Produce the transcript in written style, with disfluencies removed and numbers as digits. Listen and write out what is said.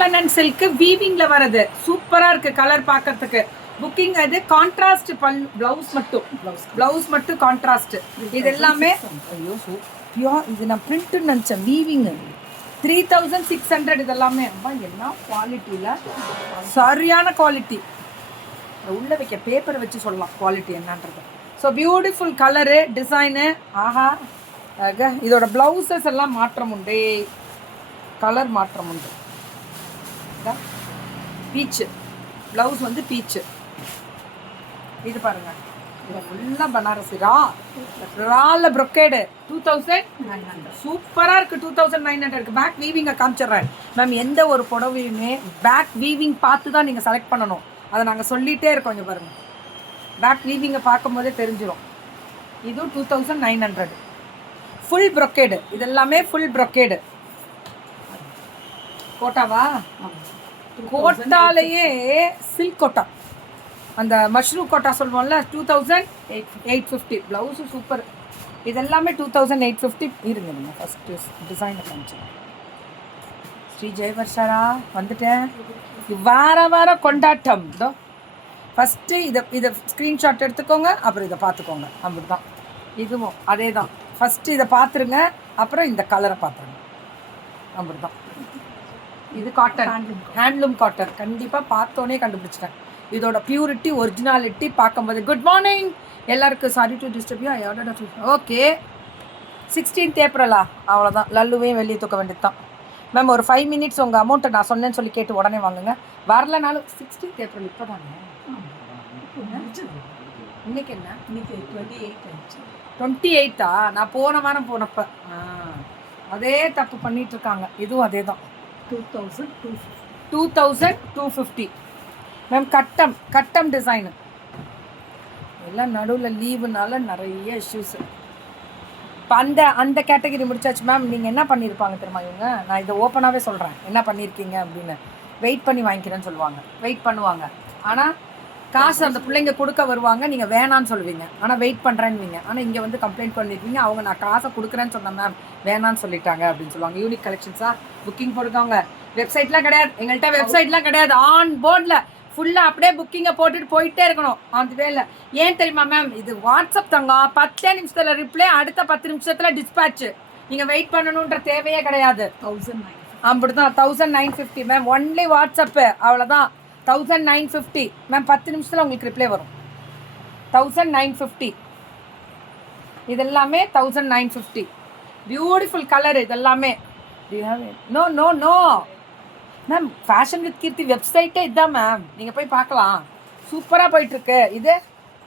Linen silk வீவிங்ல வரது சூப்பரா இருக்கு. கலர் பார்க்கிறதுக்கு புக்கிங். அது கான்ட்ராஸ்ட் பிளவுஸ் மட்டும் கான்ட்ராஸ்ட். இது எல்லாமே ஐயோ சூப்பரா. இது நான் பிரிண்ட் நினைச்சேன். வீவிங் 3600. இது எல்லாமே அம்மா என்ன குவாலிட்டியில சரியான குவாலிட்டி. உள்ள வைக்க பேப்பரை வச்சு சொல்லலாம் குவாலிட்டி என்னன்றது. So beautiful colour design. ஆஹா இதோட பிளவுசஸ் எல்லாம் மாற்றம் உண்டு. கலர் மாற்றம் உண்டு. பீச்சு பிளவுஸ் வந்து பீச்சு. இது பாருங்க ஃபுல்லாக பனாரசி ரால ப்ரொக்கேடு 2900. சூப்பராக இருக்குது. 2900 பேக் வீவிங்கை காமிச்சிட்றேன் மேம். எந்த ஒரு புடவையுமே பேக் வீவிங் பார்த்து தான் நீங்கள் செலக்ட் பண்ணணும். அதை நாங்கள் சொல்லிகிட்டே இருக்கோம். இங்கே பாருங்கள் பேக் வீவிங்கை பார்க்கும் போதே தெரிஞ்சிடும். இதுவும் 2900 ஃபுல் ப்ரொக்கேடு. இது எல்லாமே ஃபுல் ப்ரொக்கேடு. கோட்டாவா? கோட்டாலேயே சில்க் கோட்டா, அந்த மஷ்ரூம் கோட்டா சொல்லுவோம்ல 2850. Blouse super. இதெல்லாமே 2850. இருங்க நம்ம ஃபஸ்ட்டு டிசைனை காமிச்சேன். ஸ்ரீ ஜெயவர்ஷாரா வந்துட்டேன். வாரம் கொண்டாட்டம். இதோ ஃபஸ்ட்டு இதை ஸ்க்ரீன்ஷாட் எடுத்துக்கோங்க, அப்புறம் இதை பார்த்துக்கோங்க. அப்படி தான் இதுவும் அதே தான். ஃபஸ்ட்டு இதை பார்த்துருங்க, அப்புறம் இந்த கலரை பார்த்துருங்க. அப்படி தான். இது காட்டன், ஹேண்ட்லூம் காட்டன். கண்டிப்பாக பார்த்தோன்னே கண்டுபிடிச்சிட்டேன். இதோட பியூரிட்டி ஒரிஜினாலிட்டி பார்க்கும்போது. குட் மார்னிங் எல்லாருக்கும். Sorry to disturb you. Okay 16th ஏப்ரலா? அவ்வளோதான். லல்லுவையும் வெளியே தூக்க வேண்டியது தான் மேம். ஒரு 5 மினிட்ஸ் உங்கள் அமௌண்ட்டை நான் சொன்னேன்னு சொல்லி கேட்டு உடனே வாங்குங்க. வரலனாலும் 16th ஏப்ரல் இப்போ தானே. இன்னைக்கு என்ன? இன்னைக்கு 28ஆ? நான் போன வாரம் போனப்போ அதே தப்பு பண்ணிட்டு இருக்காங்க. இதுவும் அதே தான். 2250 மேம். கட்டம் டிசைனு எல்லாம் நடுவில் லீவுனால நிறைய இஷ்யூஸு. இப்போ அந்த கேட்டகரி முடிச்சாச்சு மேம். நீங்கள் என்ன பண்ணியிருப்பாங்க தெரியுமா இவங்க? நான் இதை ஓப்பனாகவே சொல்கிறேன் என்ன பண்ணியிருக்கீங்க அப்படின்னு. வெயிட் பண்ணி வாங்கிக்கிறேன்னு சொல்லுவாங்க. வெயிட் பண்ணுவாங்க, ஆனால் காசு அந்த பிள்ளைங்க கொடுக்க வருவாங்க. நீங்கள் வேணான்னு சொல்லுவீங்க, ஆனால் வெயிட் பண்ணுறேன்னுவீங்க. ஆனால் இங்கே வந்து கம்ப்ளைண்ட் பண்ணியிருக்கீங்க. அவங்க நான் காசை கொடுக்குறேன்னு சொன்னேன் மேம், வேணான்னு சொல்லிட்டாங்க அப்படின்னு சொல்லுவாங்க. யூனிக் கலெக்ஷன்ஸாக புக்கிங் போட்டுக்கோங்க. வெப்சைட்லாம் கிடையாது எங்கள்கிட்ட. வெப்சைட்லாம் கிடையாது. ஆன் போர்டில் ஃபுல்லாக அப்படியே புக்கிங்கை போட்டுட்டு போயிட்டே இருக்கணும். அந்த வேலை ஏன் தெரியுமா மேம்? இது வாட்ஸ்அப் தங்க 10 நிமிஷத்தில் ரிப்ளை, அடுத்த 10 நிமிஷத்தில் டிஸ்பேட்ச். நீங்கள் வெயிட் பண்ணணுன்ற தேவையே கிடையாது. 1900 அப்படி தான். 1950 மேம். ஒன்லி வாட்ஸ்அப்பு, அவ்வளோதான். 1950 மேம். 10 நிமிஷத்தில் உங்களுக்கு ரிப்ளை வரும். 1950. இதெல்லாமே 1950. பியூட்டிஃபுல் கலர் இதெல்லாமே. No no no ma'am. Fashion with Keerthi வெப்சைட்டே இதுதான் மேம். நீங்கள் போய் பார்க்கலாம். சூப்பராக போயிட்டுருக்கு. இது